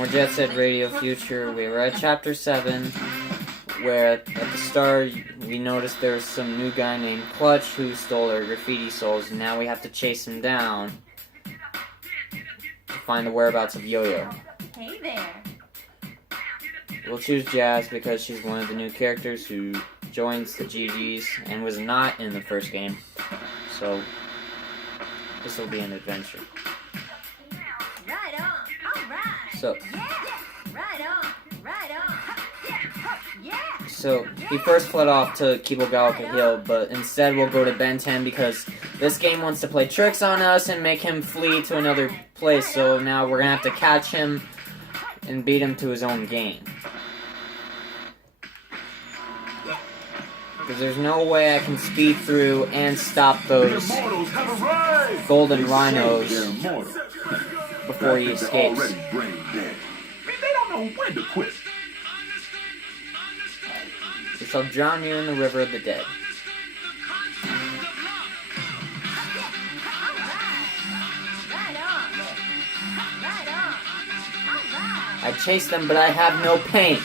More Jet Set Radio Future. We were at Chapter 7, where at the start we noticed there was some new guy named Clutch who stole our graffiti souls, and now we have to chase him down to find the whereabouts of Yo-Yo. Hey there. We'll choose Jazz because she's one of the new characters who joins the GGs and was not in the first game, so this will be an adventure. Right on. All right. So, Right on. Right on. Yeah. So he first fled off to Kibogaoka Hill, but instead we'll go to Benten because this game wants to play tricks on us and make him flee to another place, so now we're gonna have to catch him and beat him to his own game. Because there's no way I can speed through and stop those golden rhinos before he escapes. They don't know when to quit. We shall drown you in the river of the dead. I chase them, but I have no paint.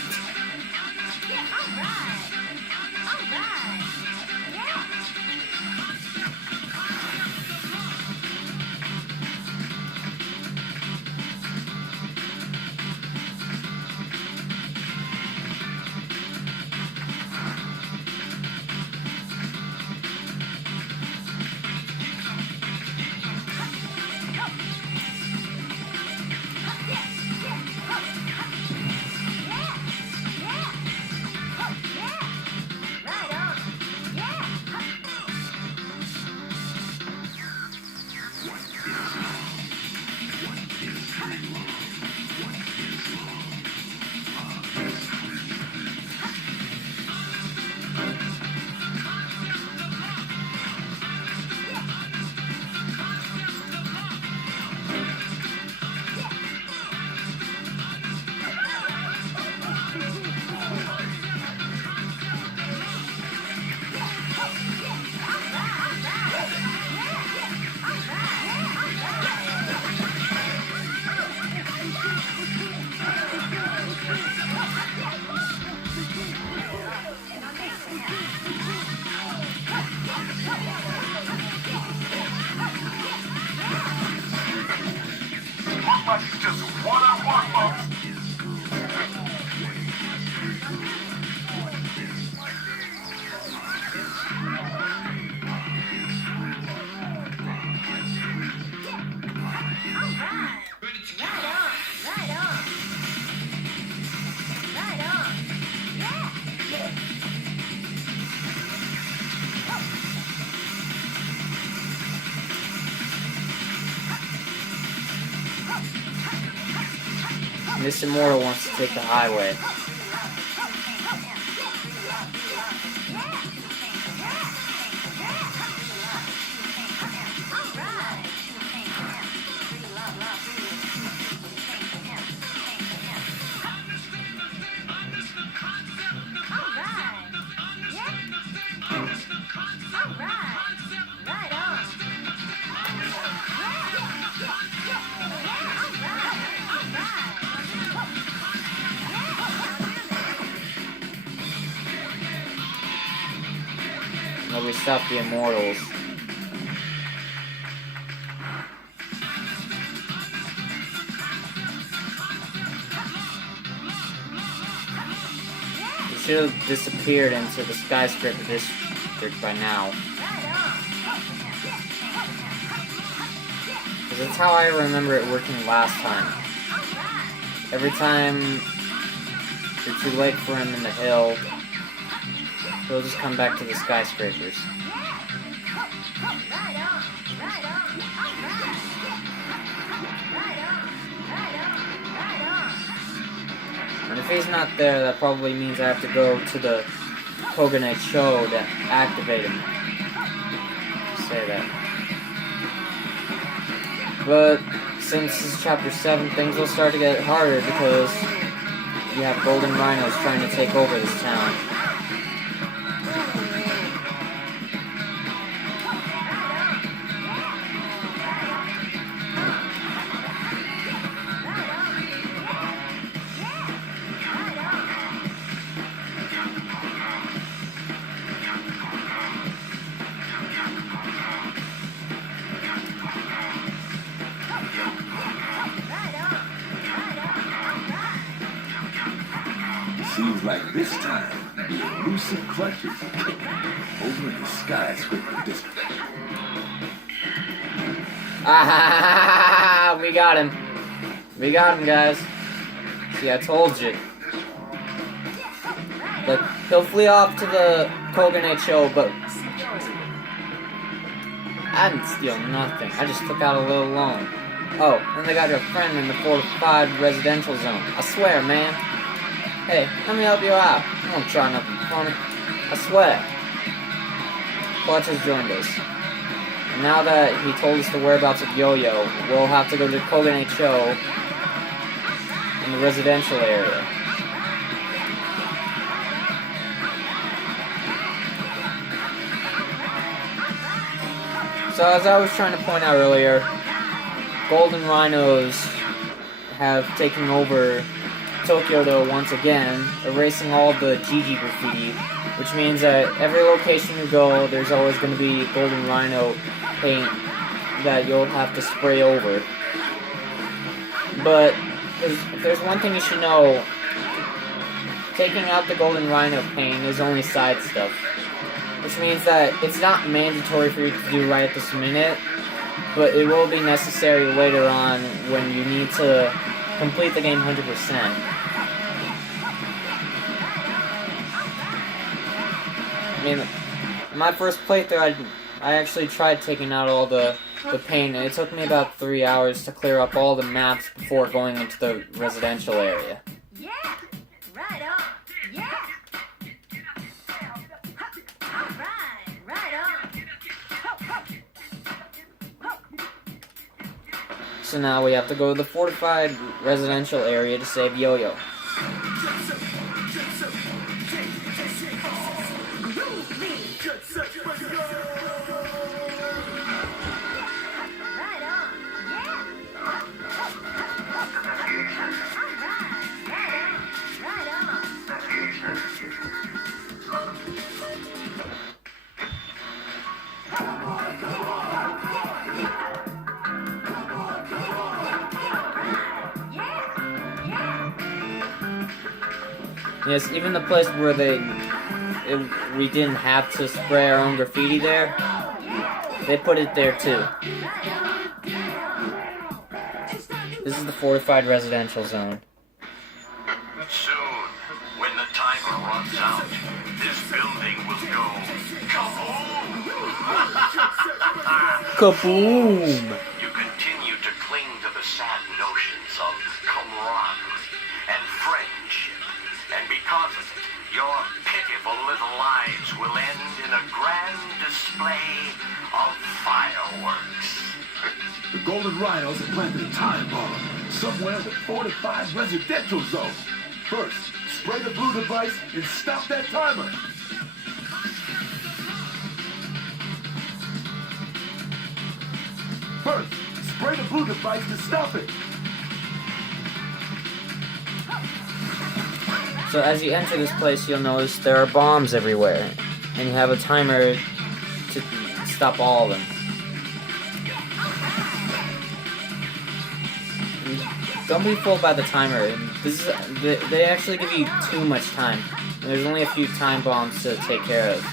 This Immortal wants to take the highway. We stop the Immortals. We should have disappeared into the skyscraper district by now. Because that's how I remember it working last time. Every time you're too late for him in the hill, he'll just come back to the skyscrapers. And if he's not there, that probably means I have to go to the Kogane-Cho to activate him. Say that. But since this is Chapter 7, things will start to get harder because you have golden rhinos trying to take over this town. Seems like this time, the elusive clutch is kicking over in the skyscraper district. Ah, we got him. We got him, guys. See, I told you. But he'll flee off to the Kogane-Cho, but I didn't steal nothing. I just took out a little loan. Oh, and they got your friend in the Fortified residential zone. I swear, man. Hey, let me help you out. I won't try nothing funny. I swear. Clutch has joined us. And now that he told us the whereabouts of Yo-Yo, we'll have to go to Kogane-Cho in the residential area. So as I was trying to point out earlier, Golden Rhinos have taken over Tokyoto once again, erasing all the GG graffiti, which means that every location you go, there's always going to be Golden Rhino paint that you'll have to spray over. But if there's one thing you should know, taking out the Golden Rhino paint is only side stuff. Which means that it's not mandatory for you to do right at this minute, but it will be necessary later on when you need to complete the game 100%. I mean, my first playthrough, I actually tried taking out all the paint, and it took me about 3 hours to clear up all the maps before going into the residential area. Yeah. Right on. Yeah. Right on. So now we have to go to the Fortified residential area to save Yo-Yo. Yes, even the place where we didn't have to spray our own graffiti there, they put it there too. This is the Fortified residential zone. Soon, when the timer runs out, this building will go kaboom! Kaboom! You continue to cling to the sad notions of camaraderie and friendship, and because of it, your pitiful little lives will end in a grand display of fireworks. The Golden Rhinos have planted a time bomb somewhere in the Fortified residential zone. First, spray the blue device and stop that timer. First, spray the blue device to stop it. So as you enter this place, you'll notice there are bombs everywhere, and you have a timer to stop all of them. Don't be fooled by the timer. They actually give you too much time. And there's only a few time bombs to take care of.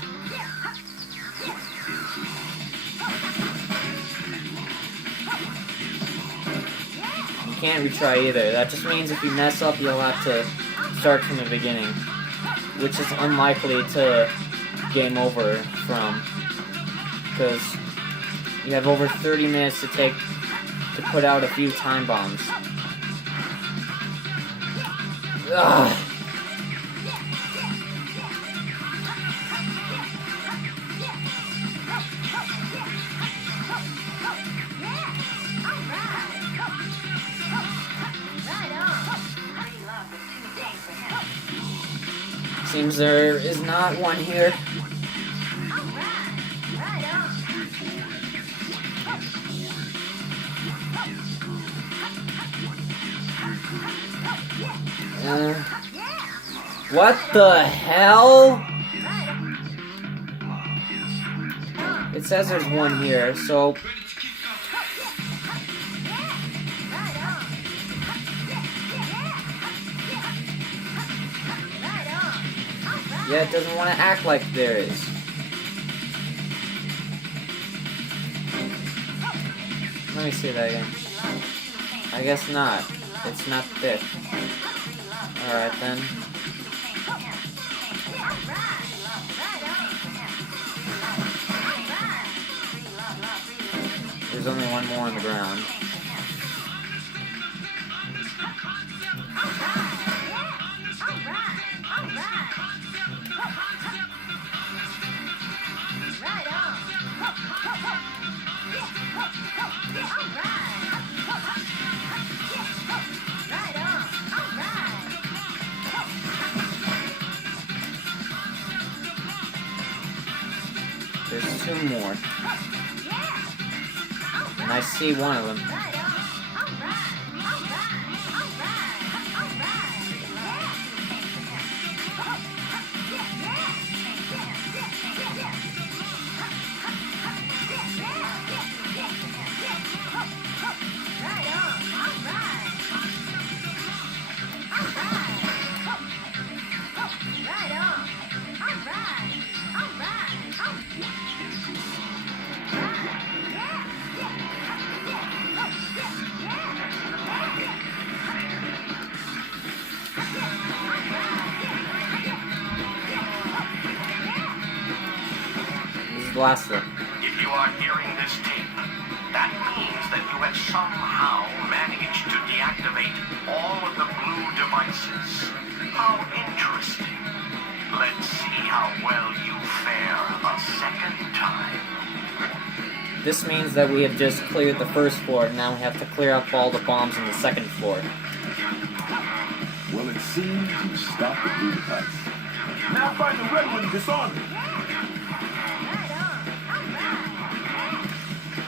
You can't retry either. That just means if you mess up, you'll have to start from the beginning, which is unlikely to game over from, because you have over 30 minutes to put out a few time bombs. Ugh. Seems there is not one here. What the hell? It says there's one here, so... Yeah, it doesn't want to act like there is. Let me see that again. I guess not. It's not thick. Alright then. There's only one more on the ground. There's two more. And I see one of them. Blast them. If you are hearing this tape, that means that you have somehow managed to deactivate all of the blue devices. How interesting. Let's see how well you fare a second time. This means that we have just cleared the first floor, and now we have to clear up all the bombs on the second floor. Well, it seems you stopped the blue device. Now find the red one and disarm it.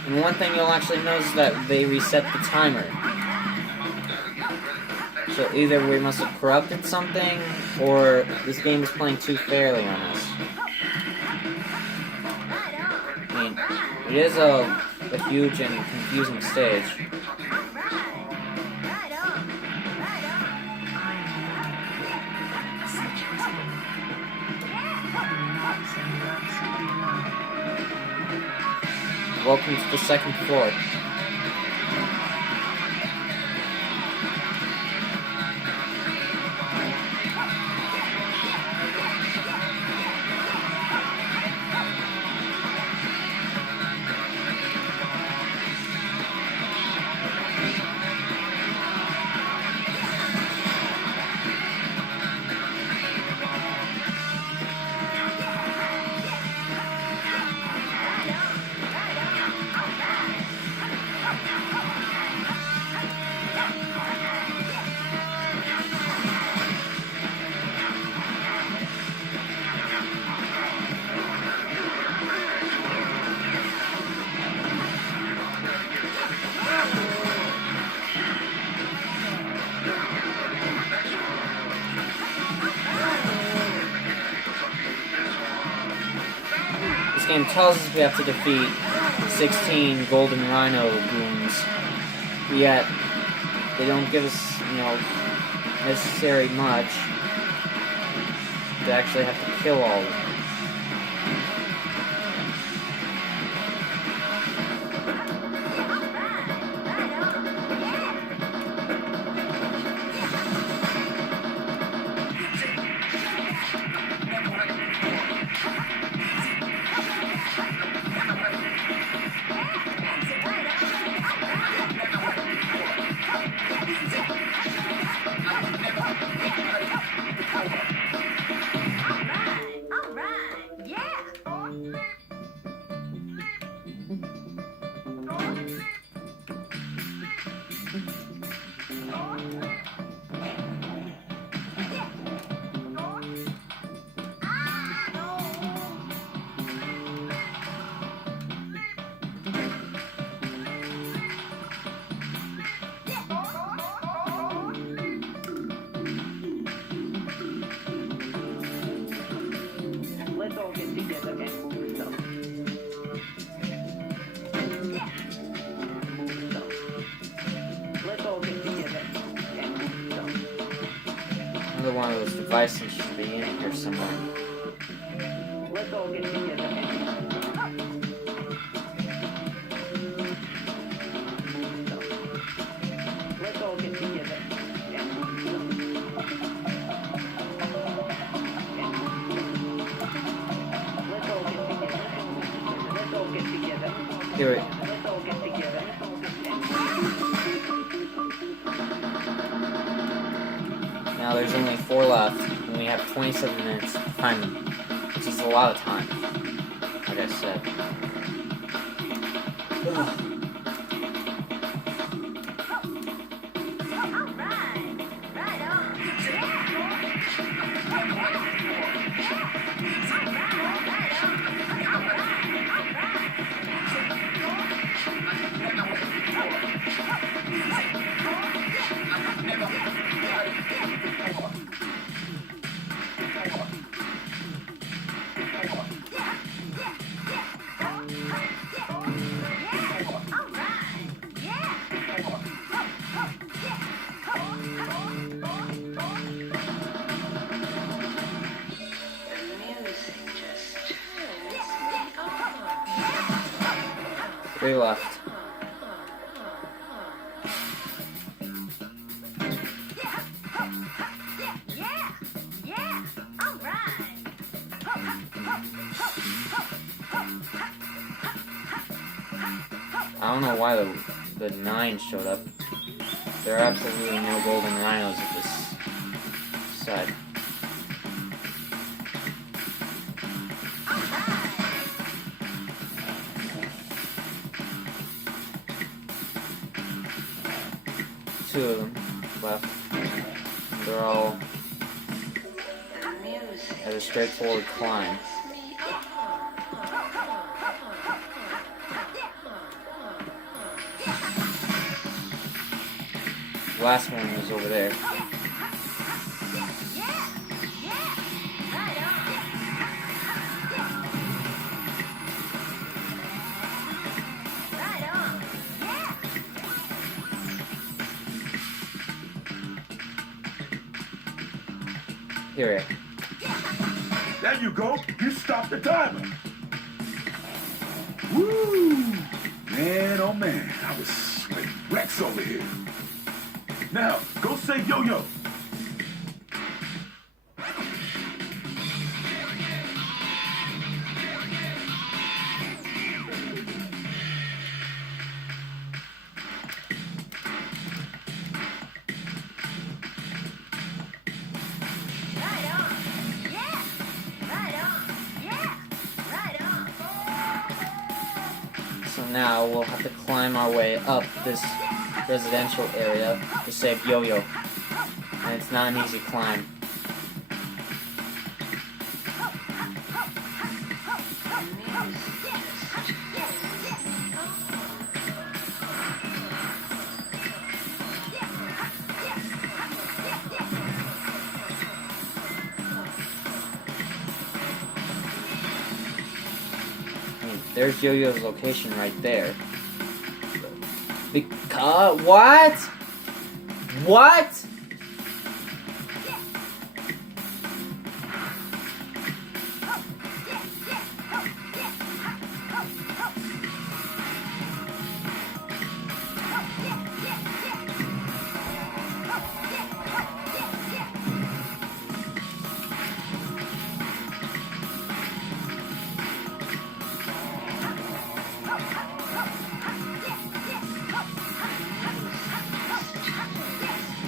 And one thing you'll actually notice is that they reset the timer. So either we must have corrupted something, or this game is playing too fairly on us. I mean, it is a huge and confusing stage. Welcome to the second floor. This game tells us we have to defeat 16 golden rhino goons, yet they don't give us, necessary much to actually have to kill all of them. Another one of those devices should be in here somewhere. Here we Now there's only 4 left, and we have 27 minutes to find them, which is a lot of time, like I said. Ugh. Three left. I don't know why the 9 showed up. There are absolutely no golden rhinos at this side. Two of them left. They're all at a straightforward climb. The last one was over there. Here we are. There you go. You stopped the timer. Woo! Man, oh man, I was sweating Rex over here. Now, go say yo-yo. So now we'll have to climb our way up this residential area to save Yo-Yo. And it's not an easy climb. There's Yo-Yo's location right there. Because what? What?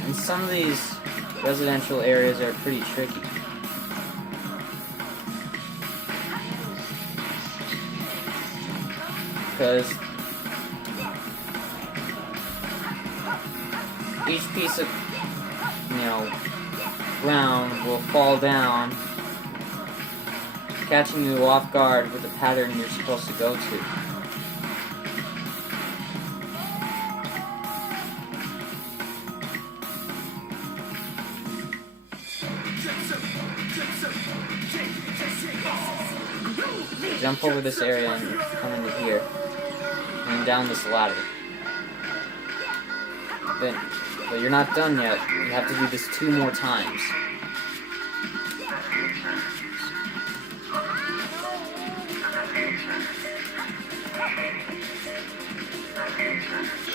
And some of these residential areas are pretty tricky. Because each piece of, ground will fall down, catching you off guard with the pattern you're supposed to go to. Jump over this area and come into here, and down this ladder. But you're not done yet. You have to do this 2 more times.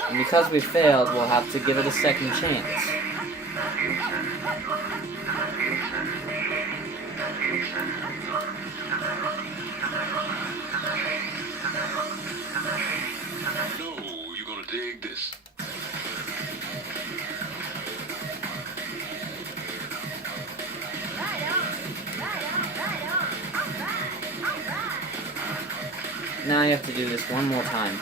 And because we failed, we'll have to give it a second chance. No, you're gonna dig this. Right on. Right on. Right on. All right. All right. Now you have to do this one more time.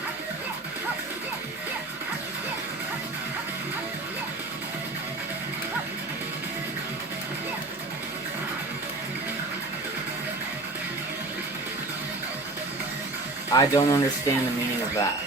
I don't understand the meaning of that.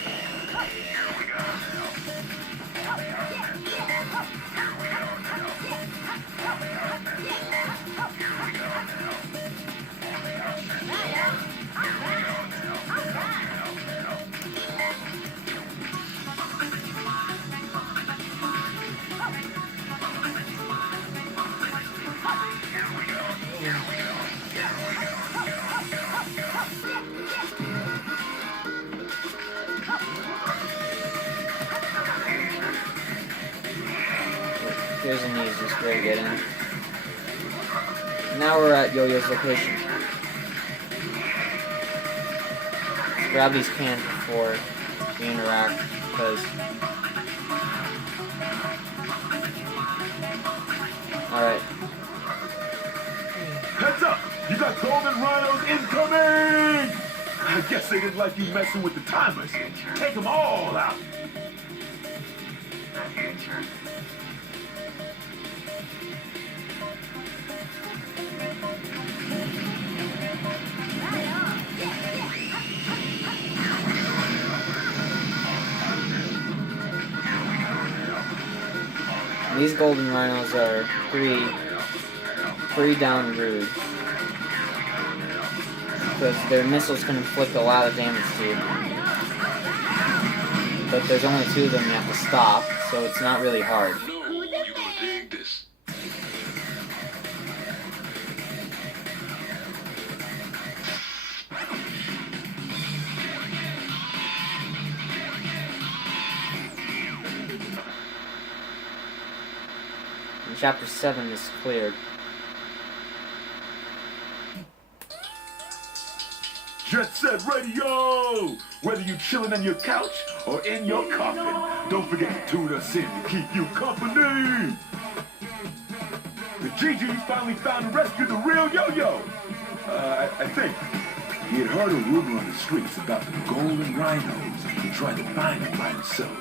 Here's an easiest way to get in. Now we're at Yo-Yo's location. Let's grab these cans before we interact, because... Alright. Heads up! You got golden rhinos incoming! I guess they didn't like you messing with the timers. Take them all out. These golden rhinos are pretty down rude. Because their missiles can inflict a lot of damage to you. But there's only 2 of them you have to stop, so it's not really hard. No, you're gonna dig this. And Chapter 7 is cleared. Jet Set Radio! Whether you chilling on your couch or in your coffin, don't forget to tune us in to keep you company! The GG's finally found and rescued the real Yo-Yo! I think. He had heard a rumor on the streets about the golden rhinos. He tried to find them by himself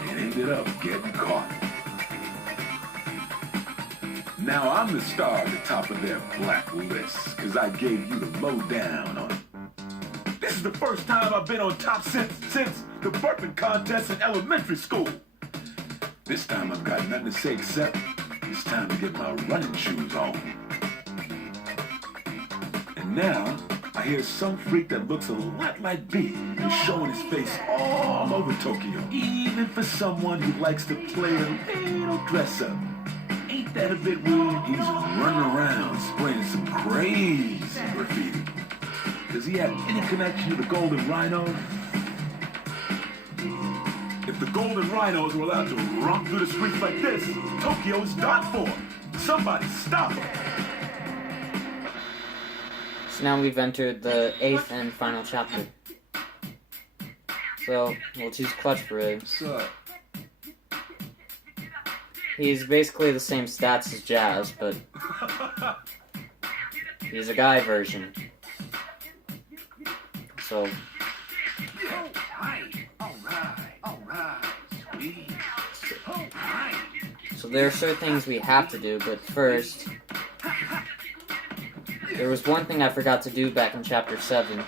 and ended up getting caught. Now I'm the star at the top of their black list, because I gave you the lowdown on it. This is the first time I've been on top since the burping contest in elementary school. This time I've got nothing to say except it's time to get my running shoes on. And now I hear some freak that looks a lot like B is showing his face all over Tokyo, even for someone who likes to play a little dress up. Ain't that a bit weird? He's running around spraying some crazy graffiti. Does he have any connection to the Golden Rhinos? If the Golden Rhinos were allowed to romp through the streets like this, Tokyo is done for. Somebody stop them. So now we've entered the 8th and final chapter. So, we'll choose Clutch for it. What's up? He's basically the same stats as Jazz, but he's a guy version. So, so there are certain things we have to do, but first, there was one thing I forgot to do back in Chapter 7,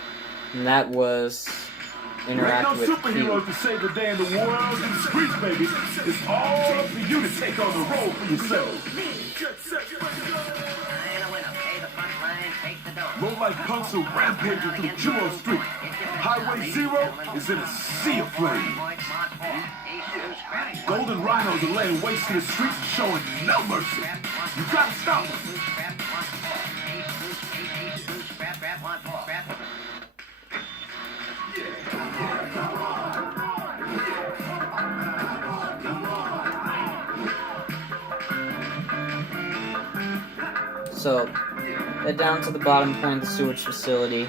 and that was interact Ain't with no superheroes Q. to save the day in the world in the streets, baby. It's all up to you to take on the role for yourself. Low-life punks are rampaging through Chuo Street. Highway 0 is in a sea of flames. Golden rhinos are laying waste to the streets and showing no mercy. You gotta stop them. So, head down to the bottom point of the sewage facility,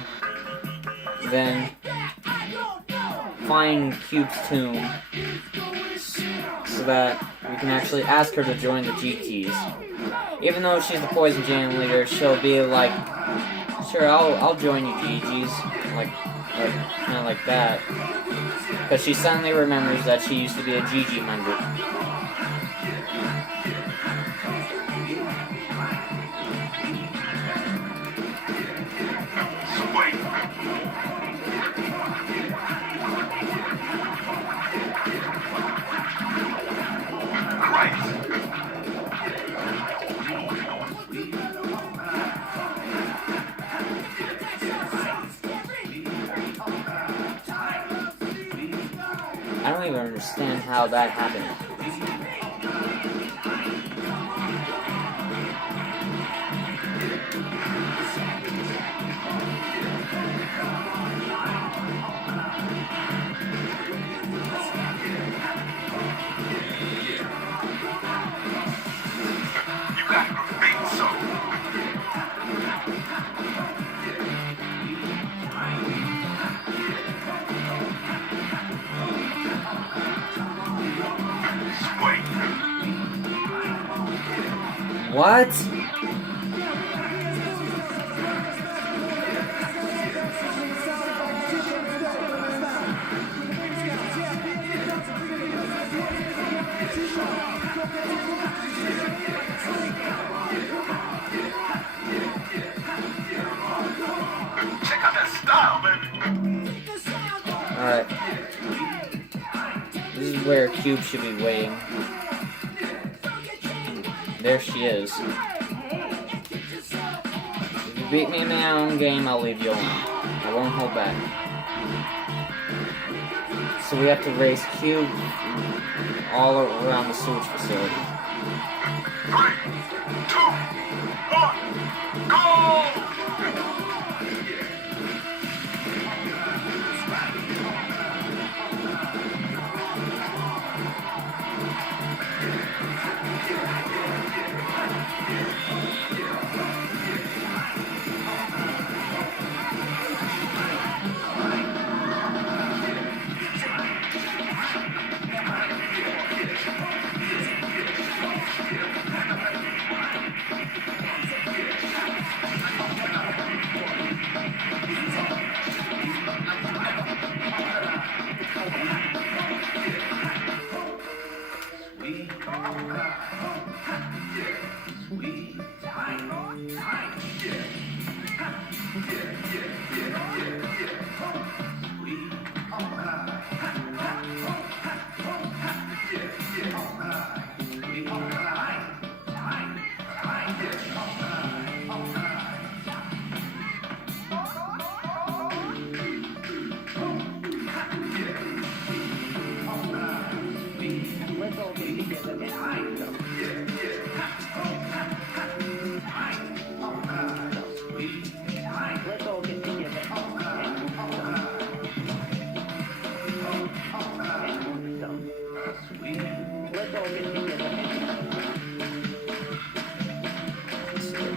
then find Cube's tomb so that we can actually ask her to join the GTs. Even though she's the Poison Jam leader, she'll be like, sure, I'll join you, GGs, kind of like that, because she suddenly remembers that she used to be a GG member. I don't even understand how that happened. What? Check out that style, baby. Alright. This is where Cube should be waiting. There she is. If you beat me in my own game, I'll leave you alone. I won't hold back. So we have to race Cube all around the sewage facility. 3, 2, 1, go!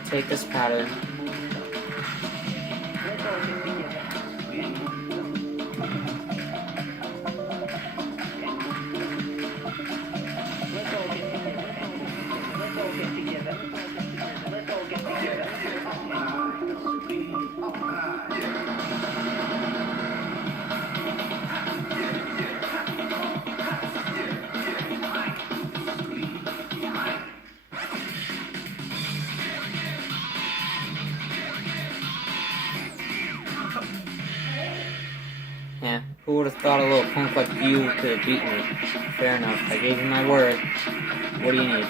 Take this pattern. Yeah, who would have thought a little punk like you could have beat me? Fair enough, I gave you my word. What do you need?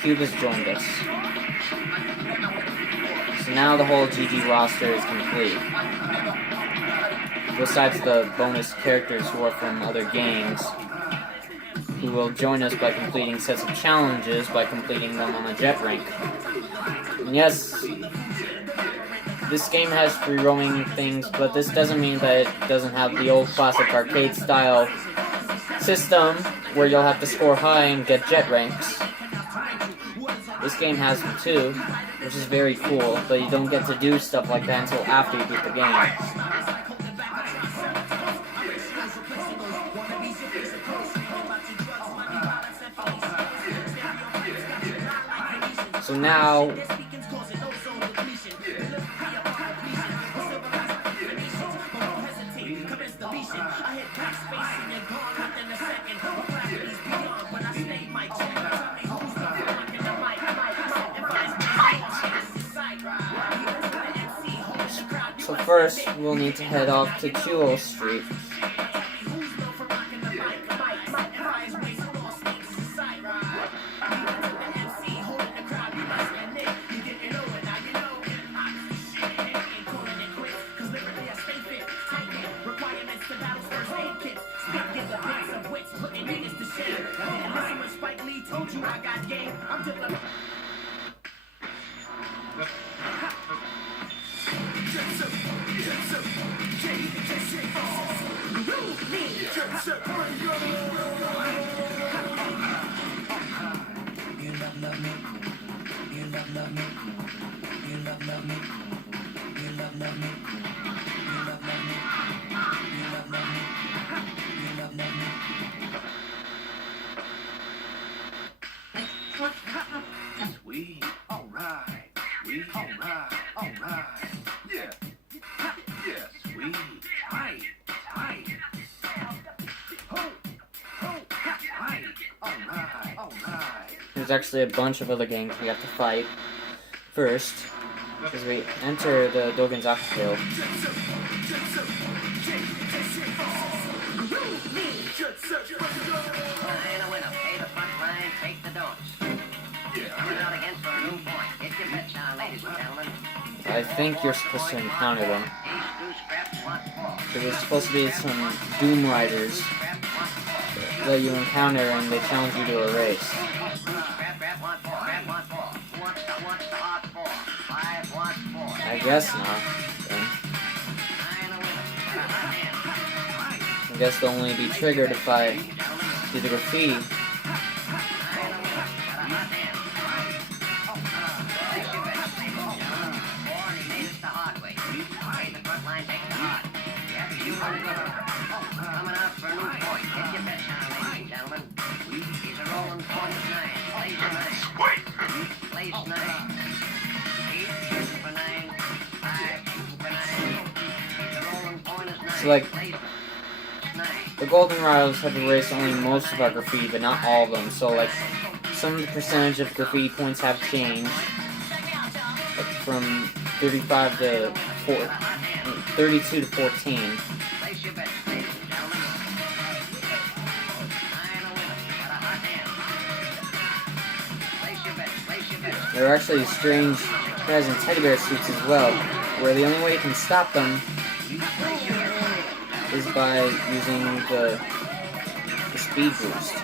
Cube has joined us. So now the whole GG roster is complete. Besides the bonus characters who are from other games, who will join us by completing sets of challenges by completing them on the jet rank. And yes, this game has free roaming things, but this doesn't mean that it doesn't have the old classic arcade style system where you'll have to score high and get jet ranks. This game has them too, which is very cool, but you don't get to do stuff like that until after you beat the game. So now, so first we'll need to head off to Chuo Street. Sweet, alright, sweet, alright, alright. Yeah, yeah, sweet, tight, tight. Tight, alright, alright. There's actually a bunch of other gangs we have to fight first, as we enter the Dogenzaku Hill. I think you're supposed to encounter them. There's supposed to be some Doom Riders that you encounter and they challenge you to a race. I guess not. Then. I guess they'll only be triggered if I do the graffiti. So like, the Golden Rhinos have erased only most of our graffiti, but not all of them. So like, some of the percentage of graffiti points have changed, like from 35 to 32 to 14. There are actually strange guys in teddy bear suits as well, where the only way you can stop them is by using the speed boost.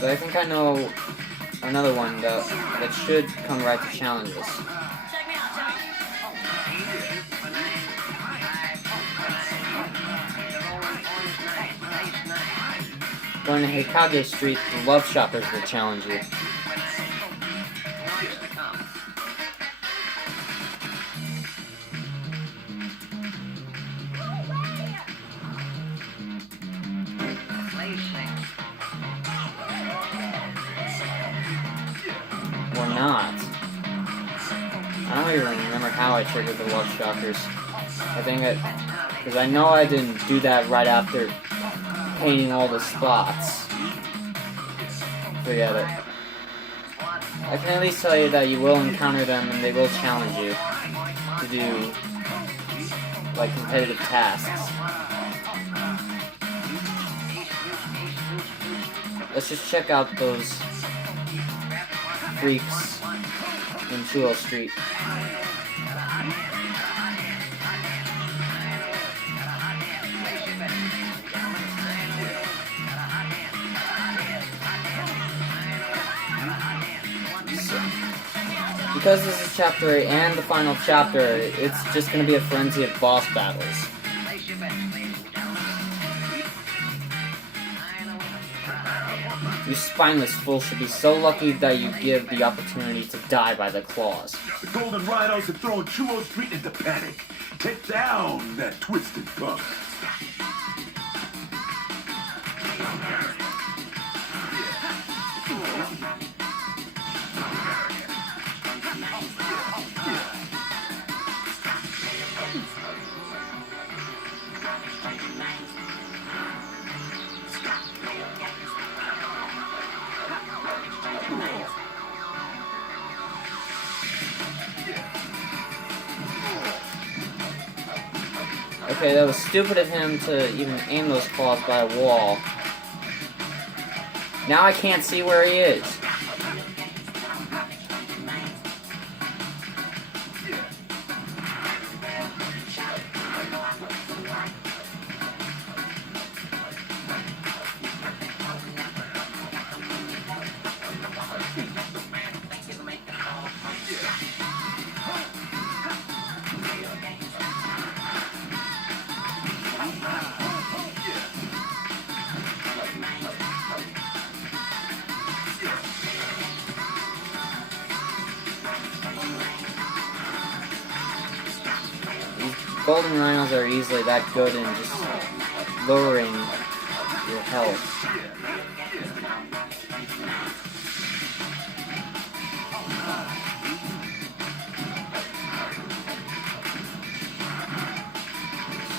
But I think I know another one that should come right to challenge us. Going to Hikage Street, the Love Shoppers will challenge you. Or not. I don't even remember how I triggered the Love Shockers. I think because I know I didn't do that right after painting all the spots. Forget it. I can at least tell you that you will encounter them and they will challenge you to do like competitive tasks. Let's just check out those freaks in Chuo Street. Because this is Chapter 8 and the final chapter, it's just going to be a frenzy of boss battles. You spineless fool should be so lucky that you give the opportunity to die by the claws. The Golden Rhinos have thrown Chuo Street into panic. Take down that twisted punk. Okay, that was stupid of him to even aim those claws by a wall. Now I can't see where he is. Golden Rhinos are easily that good in just lowering your health.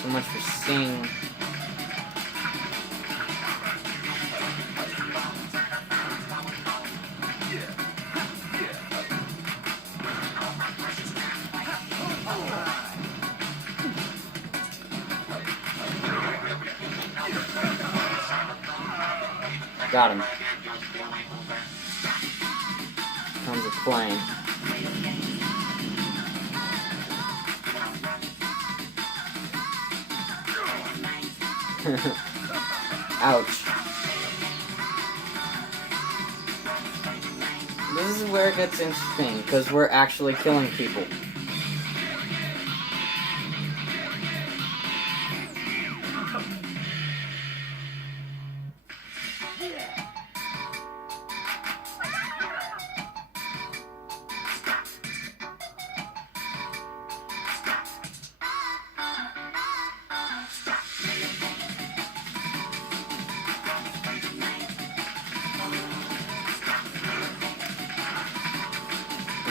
So much for seeing. Got him. Comes a plane. Ouch. This is where it gets interesting, because we're actually killing people.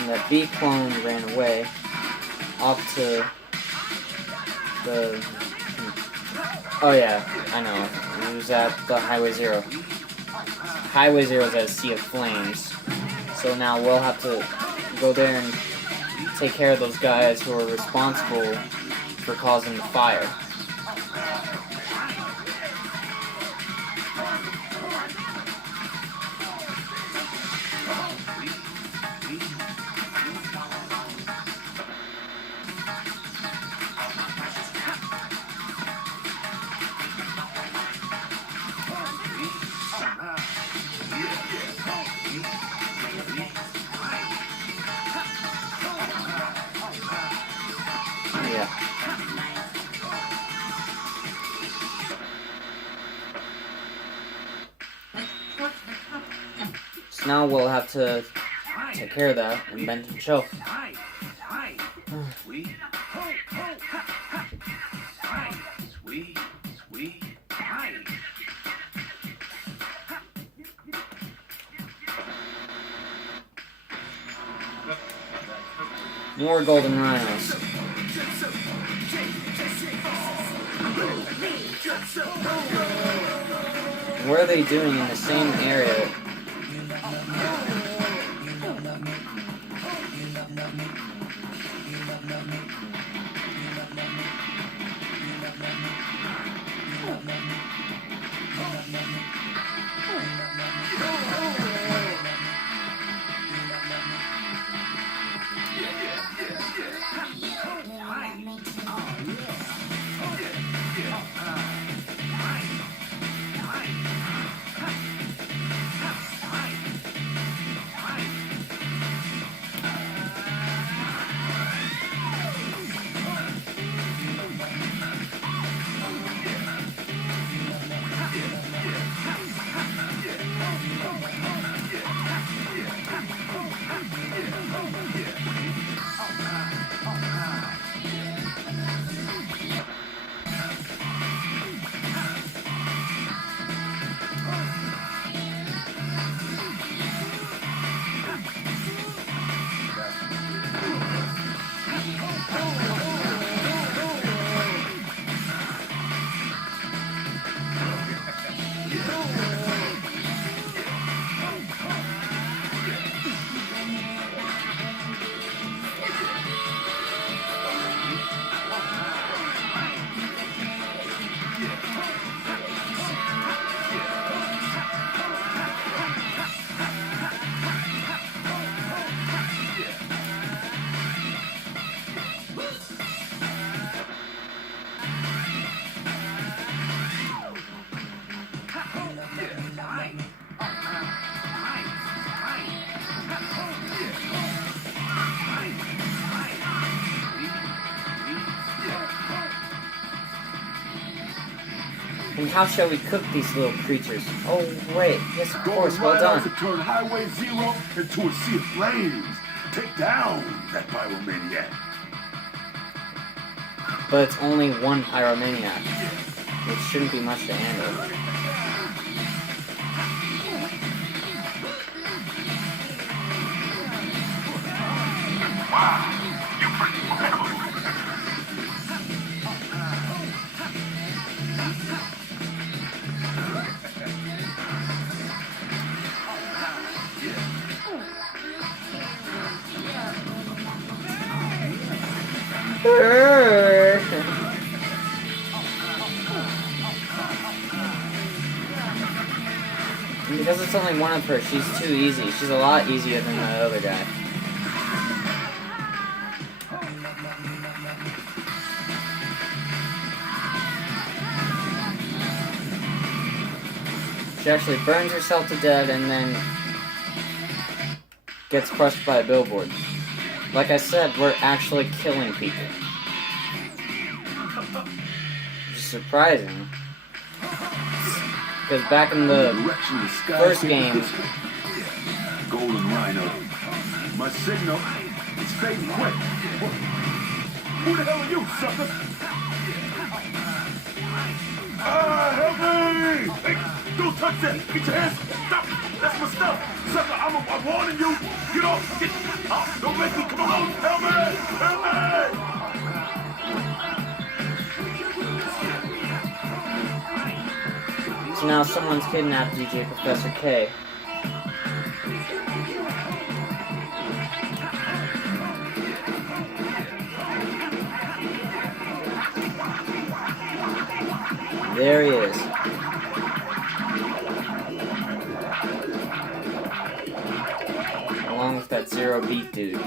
That B clone ran away off to the... Oh yeah, I know. It was at the Highway Zero. Highway Zero is at a sea of flames. So now we'll have to go there and take care of those guys who are responsible for causing the fire. So now we'll have to take care of that in Benten-cho. More golden rhinos. What are they doing in the same area? And how shall we cook these little creatures? Oh, wait. Yes, of course. Well Rhinos to done. turn Highway Zero into a sea of flames. Take down that pyromaniac. But it's only one pyromaniac, which shouldn't be much to handle. Wow, you're pretty quick. Because it's only one of her, she's too easy. She's a lot easier than the other guy. She actually burns herself to death and then gets crushed by a billboard. Like I said, we're actually killing people. Which is surprising. Because back in the first game, Golden Rhino. My signal is fading quick. Who the hell are you, sucker? Help me! Hey, don't touch that! Get your hands! Stop! That's my stuff! Sucker, I'm warning you! Get off! Get off! Don't make me come on! Help me! Help me! so now someone's kidnapped DJ Professor K. There he is. Along with that Zero Beat dude.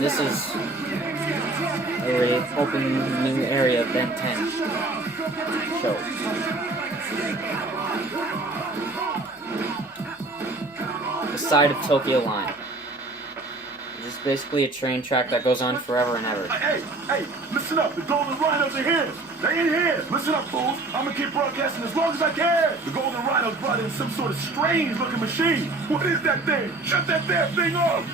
This is a really open new area of Benten-cho. The side of Tokyo Line. It's just basically a train track that goes on forever and ever. Hey, listen up. The Golden Rhinos are here. They in here. Listen up, fools. I'm gonna keep broadcasting as long as I can. The Golden Rhinos brought in some sort of strange-looking machine. What is that thing? Shut that damn thing off.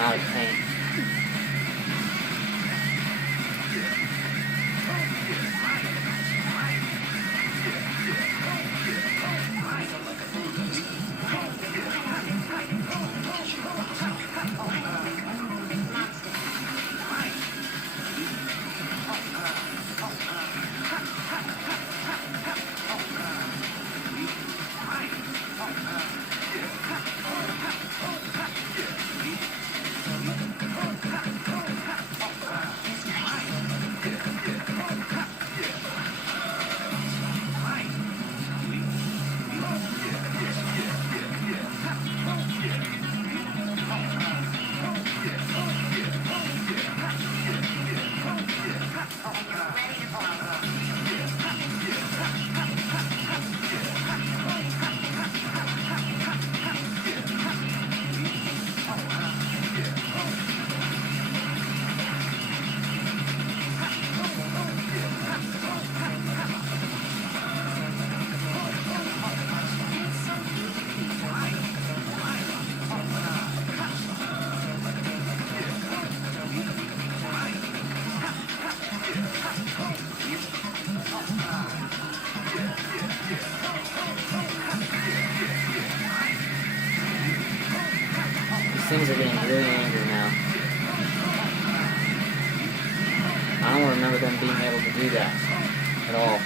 Out of pain. things are getting really angry now. I don't remember them being able to do that at all.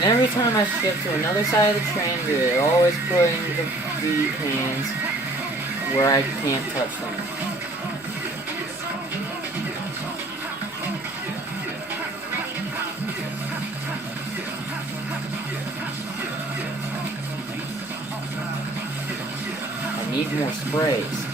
And every time I shift to another side of the train, they're always putting the hands where I can't touch them. I need more sprays.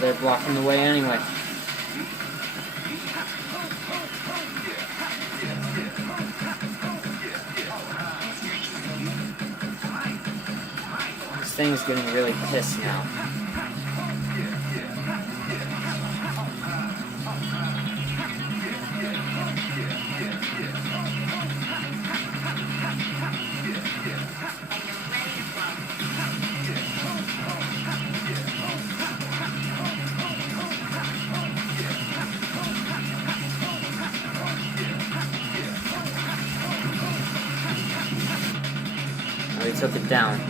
They're blocking the way anyway. This thing is getting really pissed now. They took it down.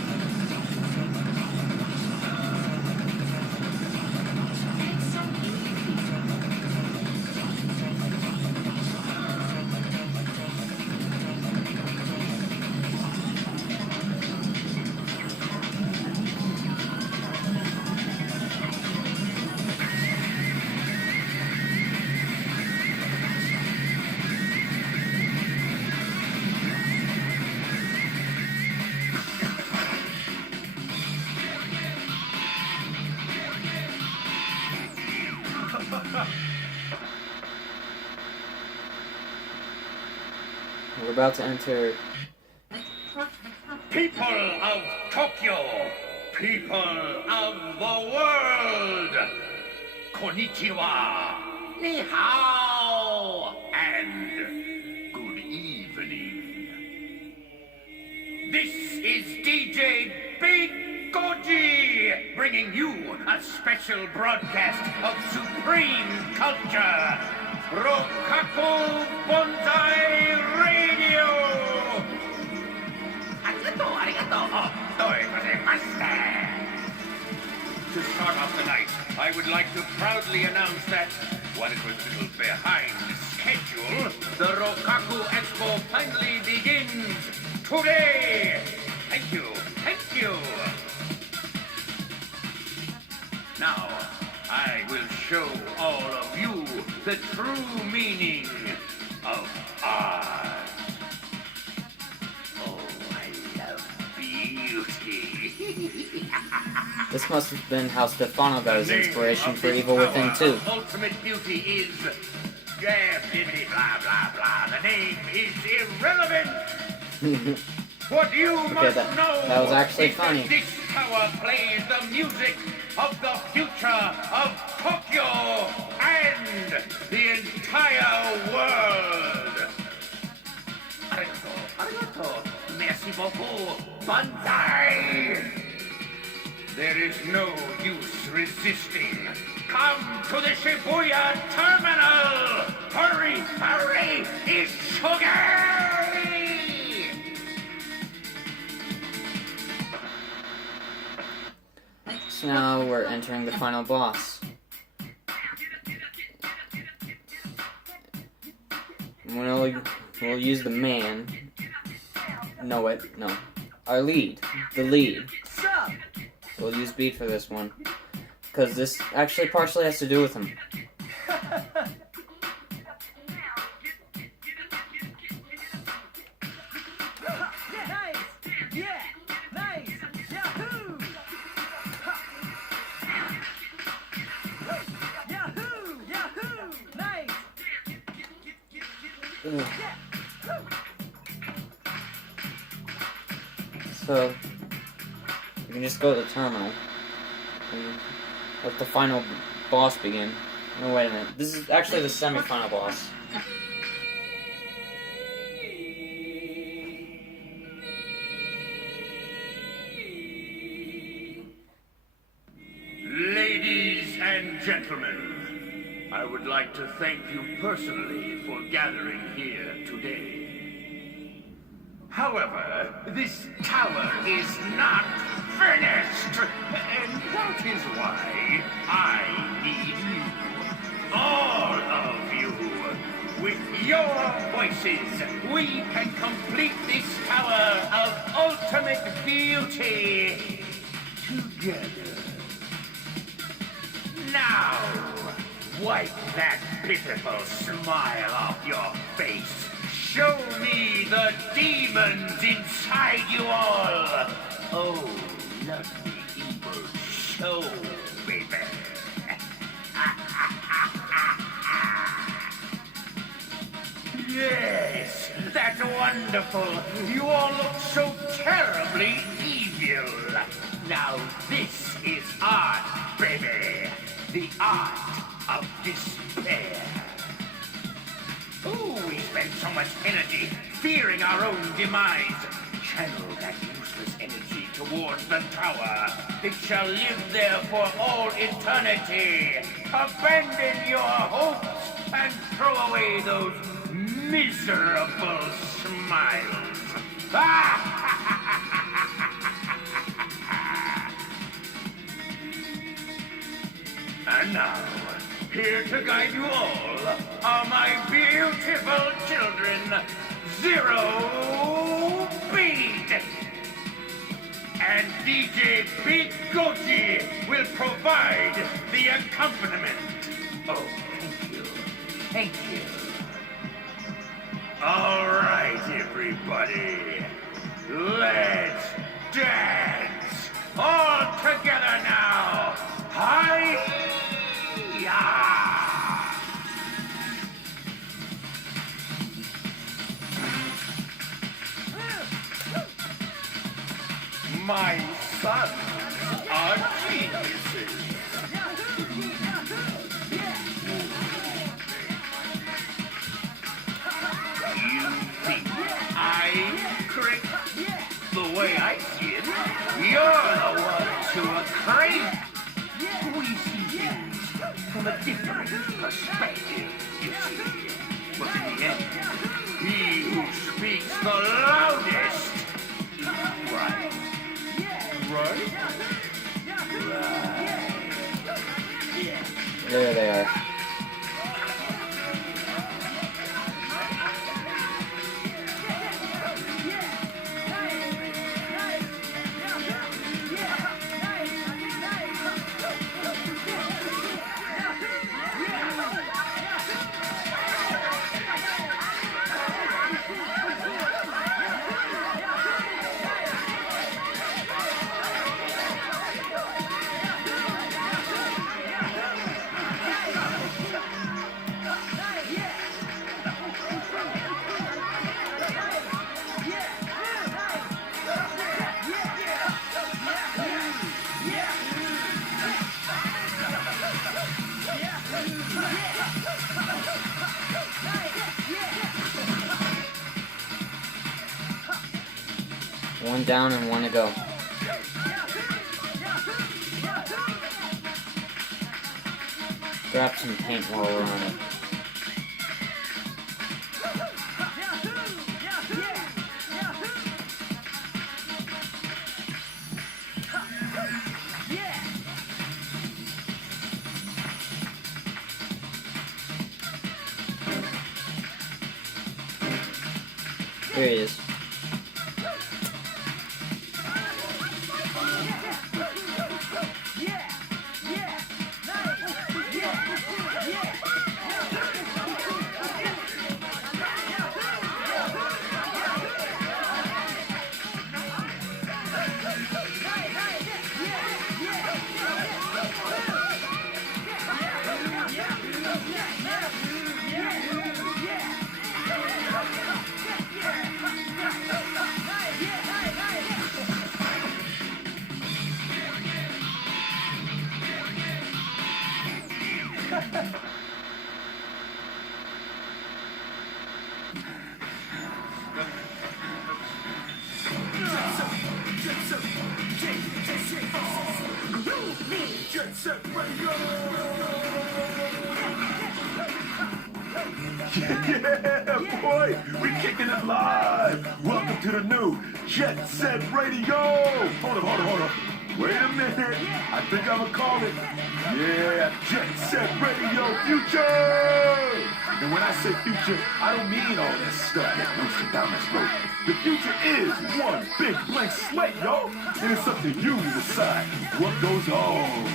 We're about to enter. People of Tokyo, people of the world, konnichiwa, ni hao, and good evening. This is DJ Big Goji, bringing you a special broadcast of supreme culture, Rokaku Bonsai Radio. To start off the night, I would like to proudly announce that, while it was a little behind schedule, the Rokaku Expo finally begins today. Thank you, thank you. Now, I will show all of you the true meaning of art. Oh, I love beauty. This must have been how Stefano got his The name inspiration of for this Evil Within tower 2. of ultimate beauty is... bibbidi blah blah blah. The name is irrelevant. What you must that know was actually is funny. that this tower plays the music of the future of Tokyo and the entire world. Arigato, arigato, merci beaucoup, banzai. There is no use resisting. Come to the Shibuya terminal. Hurry, hurry, it's sugar. So now we're entering the final boss. We'll use the man. No, wait, no. Our lead. The lead. Sup? We'll use Beat for this one. Because this actually partially has to do with him. Nice! Yeah! Nice! Yahoo! Yahoo! Yahoo! Nice! Ugh. So, you can just go to the terminal. And let the final boss begin. No, wait a minute. This is actually the semi-final boss. Ladies and gentlemen, I would like to thank you personally for gathering here today. However, this tower is not finished, and that is why I need you. All of you. With your voices, we can complete this tower of ultimate beauty together. Now, wipe that pitiful smile off your face. Show me the demons inside you all. Oh, let the evil show, baby. Yes, that's wonderful. You all look so terribly evil. Now this is art, baby. The art of despair. Ooh, we spend so much energy fearing our own demise. Channel that useless energy towards the tower. It shall live there for all eternity. Abandon your hopes and throw away those miserable smiles. And now, here to guide you all are my beautiful children, Zero Beat. And DJ Beat Goji will provide the accompaniment. Oh, thank you. Thank you. All right, everybody. Let's dance. All together now. Hi-ya! My sons are geniuses. You think I'm correct? The way I see it, you're the ones who are crazy. We see things from a different perspective, you see. But in the end, he who speaks the loudest is right. Right? There they are. One down and one to go. Grab some paint while we're on it. Here he is. Jet Set Radio! Yeah, boy! We kicking it live! Welcome to the new Jet Set Radio! Hold on. Wait a minute. I think I'm gonna call it, yeah, Jet Set Radio Future! And when I say future, I don't mean all that stuff that moves you down this road. The future is one big blank slate, yo! And it's up to you to decide what goes on.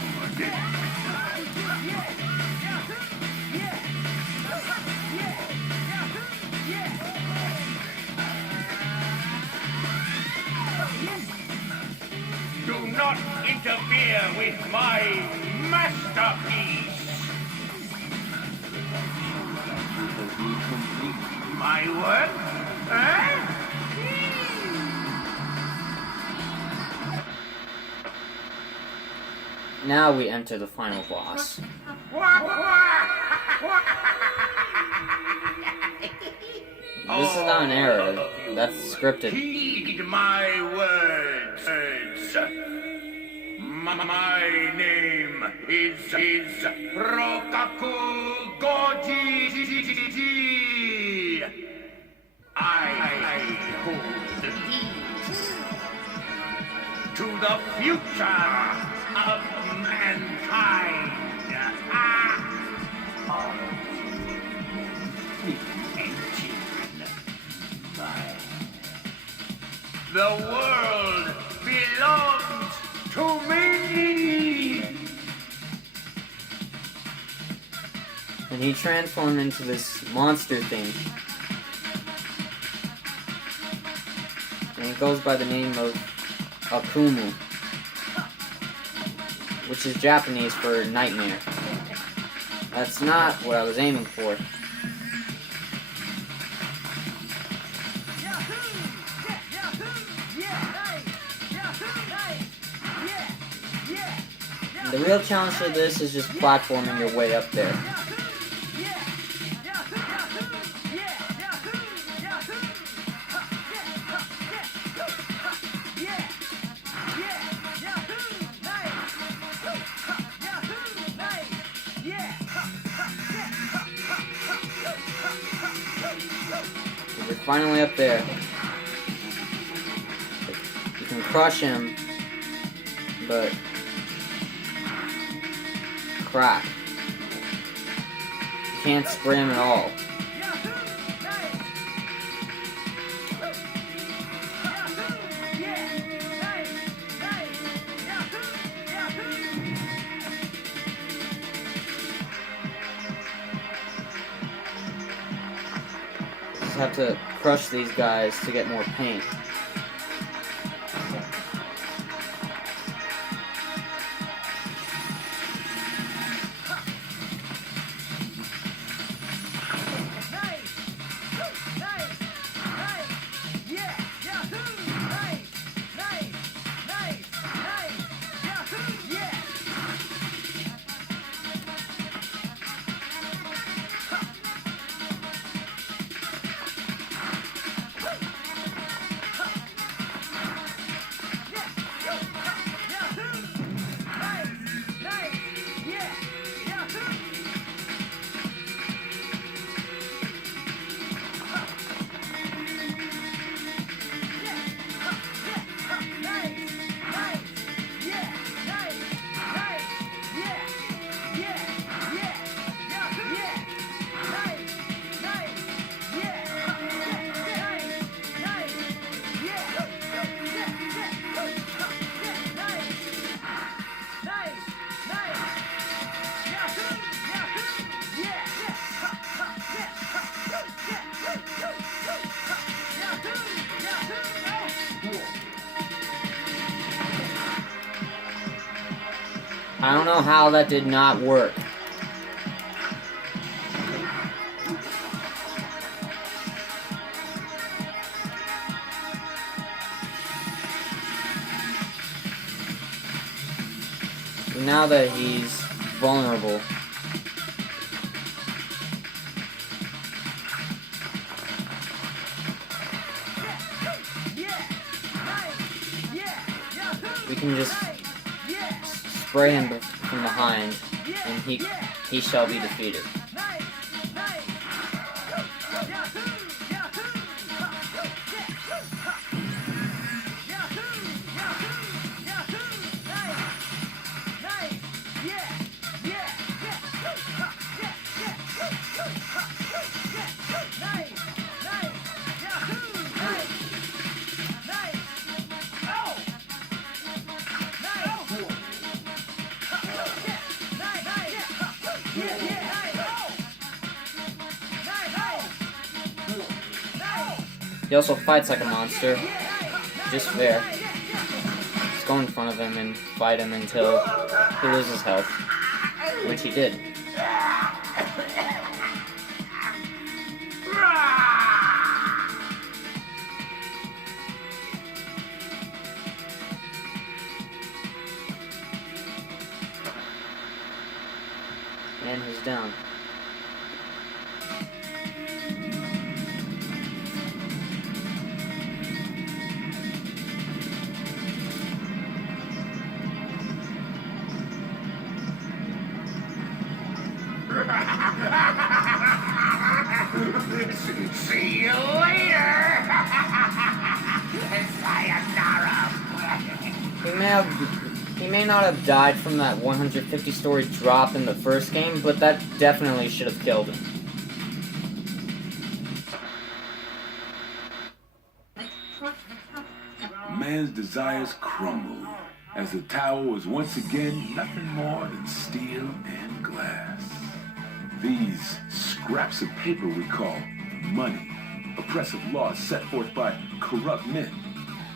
Do not interfere with my masterpiece. My work? Huh? Now we enter the final boss. This is not an error. That's scripted. Heed my words. My name is Rokaku Goji. I hold the keys to the future of mankind. The world belongs to me! And he transformed into this monster thing. And it goes by the name of Akumu, which is Japanese for nightmare. That's not what I was aiming for. The real challenge for this is just platforming your way up there. You're finally up there. You can crush him, but crap. You can't spray him at all. Just have to crush these guys to get more paint. I don't know how that did not work. Now that he's vulnerable. We can just spray him from behind, and he shall be defeated. He also fights like a monster. Just fair. Just go in front of him and fight him until he loses health. Which he did. And he's down. See you later! Sayonara! He may not have died from that 150-story drop in the first game, but that definitely should have killed him. Man's desires crumbled as the tower was once again nothing more than steel and glass. These scraps of paper we call money, oppressive laws set forth by corrupt men.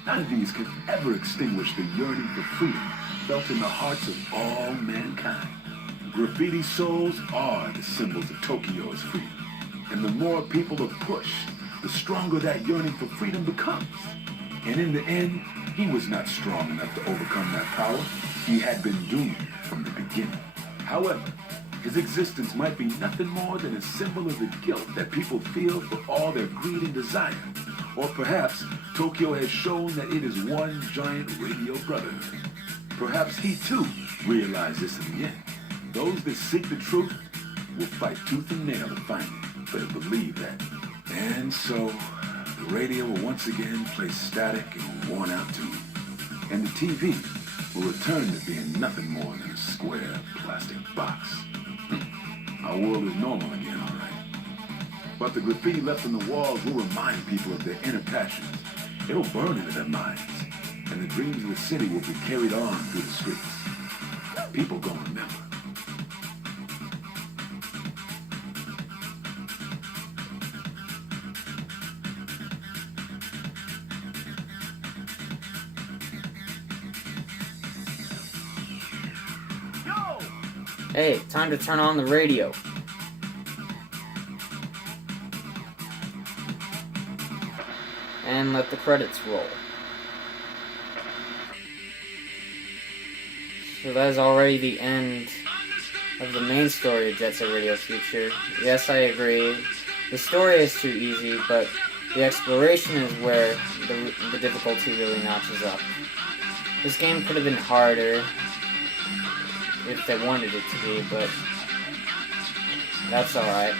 None of these could ever extinguish the yearning for freedom felt in the hearts of all mankind. Graffiti souls are the symbols of Tokyo's freedom. And the more people are pushed, the stronger that yearning for freedom becomes. And in the end, he was not strong enough to overcome that power. He had been doomed from the beginning. However, his existence might be nothing more than a symbol of the guilt that people feel for all their greed and desire. Or perhaps Tokyo has shown that it is one giant radio brotherhood. Perhaps he too realized this in the end. Those that seek the truth will fight tooth and nail to find it. Better believe that. And so, the radio will once again play static and worn out tune. And the TV will return to being nothing more than a square plastic box. Our world is normal again, all right. But the graffiti left on the walls will remind people of their inner passions. It'll burn into their minds, and the dreams of the city will be carried on through the streets. People gonna remember. Hey, time to turn on the radio. And let the credits roll. So that is already the end of the main story of Jet Set Radio's future. Yes, I agree. The story is too easy, but the exploration is where the difficulty really notches up. This game could have been harder if they wanted it to be, but that's alright.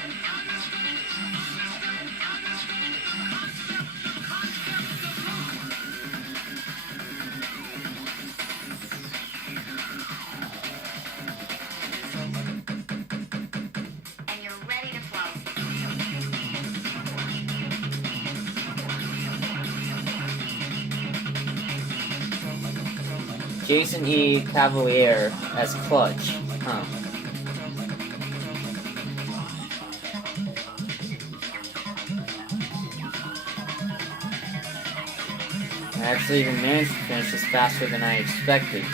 And you're ready to flow. Jason E. Cavalier as Clutch. Huh. I actually even managed to finish this faster than I expected.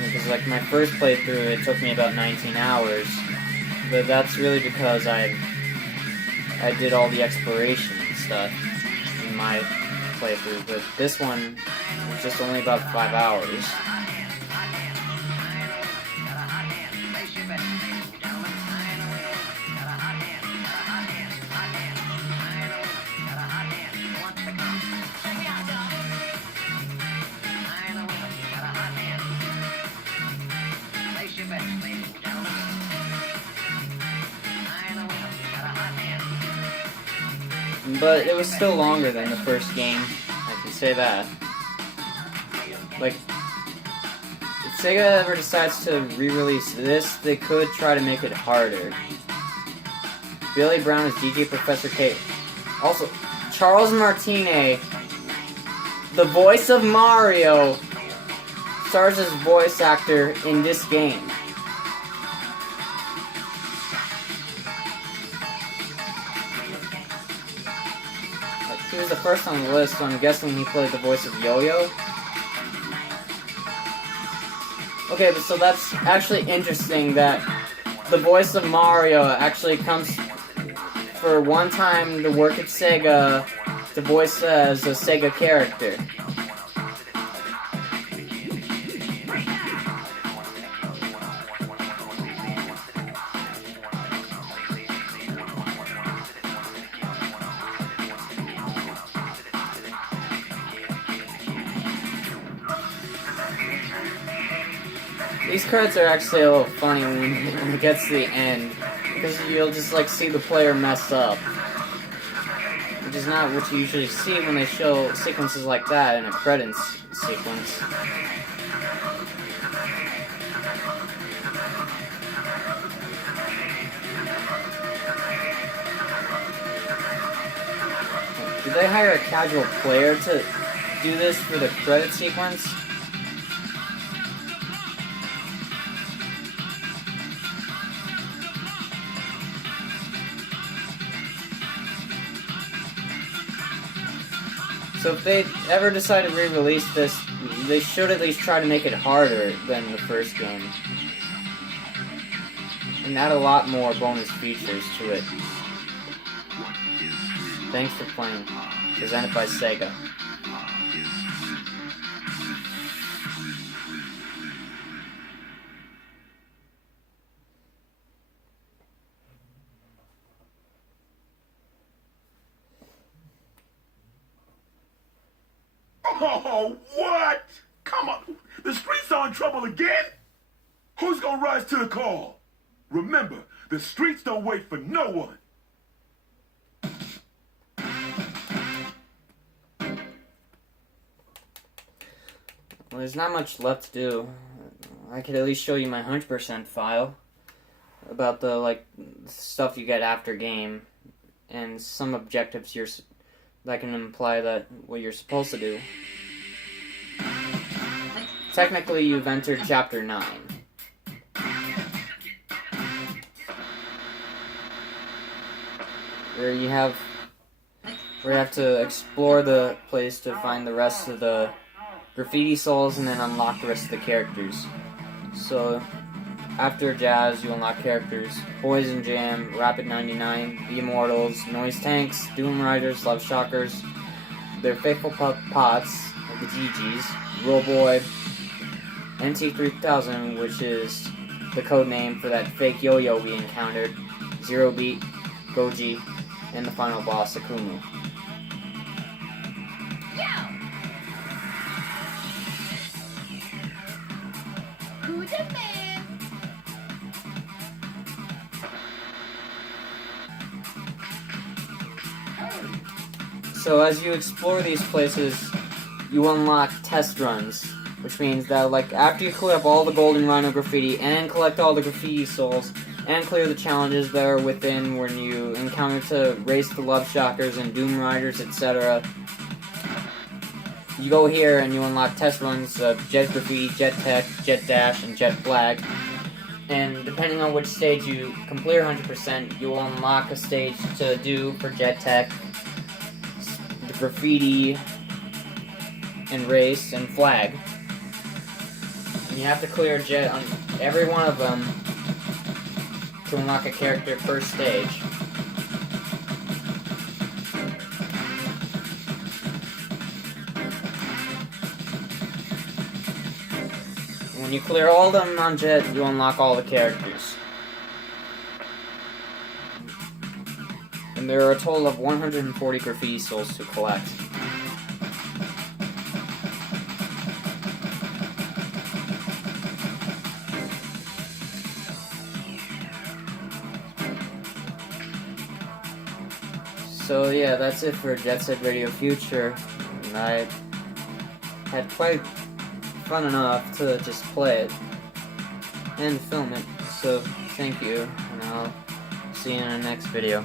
Because like my first playthrough, it took me about 19 hours, but that's really because I did all the exploration and stuff in my playthrough. But this one was just only about 5 hours. But it was still longer than the first game, I can say that. Like, if Sega ever decides to re-release this, they could try to make it harder. Billy Brown is DJ Professor K. Also, Charles Martinet, the voice of Mario, stars as voice actor in this game. He was the first on the list, so I'm guessing he played the voice of Yo-Yo. Okay, but so that's actually interesting that the voice of Mario actually comes for one time to work at Sega to voice as a Sega character. These credits are actually a little funny when it gets to the end, because you'll just like see the player mess up, which is not what you usually see when they show sequences like that in a credits sequence. Did they hire a casual player to do this for the credit sequence? So if they ever decide to re-release this, they should at least try to make it harder than the first game. And add a lot more bonus features to it. Thanks for playing. Presented by Sega. Oh, what? Come on. The streets are in trouble again? Who's gonna rise to the call? Remember, the streets don't wait for no one. Well, there's not much left to do. I could at least show you my 100% file about the, like, stuff you get after game and some objectives that can imply that what you're supposed to do. Technically, you've entered Chapter 9. Where you have to explore the place to find the rest of the graffiti souls and then unlock the rest of the characters. So, after Jazz, you unlock characters Poison Jam, Rapid 99, The Immortals, Noise Tanks, Doom Riders, Love Shockers, their faithful pots, the GGs, Roll Boy, MT3000, which is the code name for that fake yo-yo we encountered, Zero Beat, Goji, and the final boss, Akumu. Who's a man? So as you explore these places, you unlock test runs, which means that like after you clear up all the golden Rhino graffiti and collect all the graffiti souls and clear the challenges that are within when you encounter to race the Love Shockers and Doom Riders, etc. You go here and you unlock test runs of Jet Graffiti, Jet Tech, Jet Dash, and Jet Flag. And depending on which stage you complete 100%, you will unlock a stage to do for Jet Tech, the Graffiti, and Race, and Flag. You have to clear a jet on every one of them to unlock a character per stage. When you clear all of them on jet, you unlock all the characters. And there are a total of 140 graffiti souls to collect. So yeah, that's it for Jet Set Radio Future. And I had quite fun enough to just play it and film it. So thank you, and I'll see you in the next video.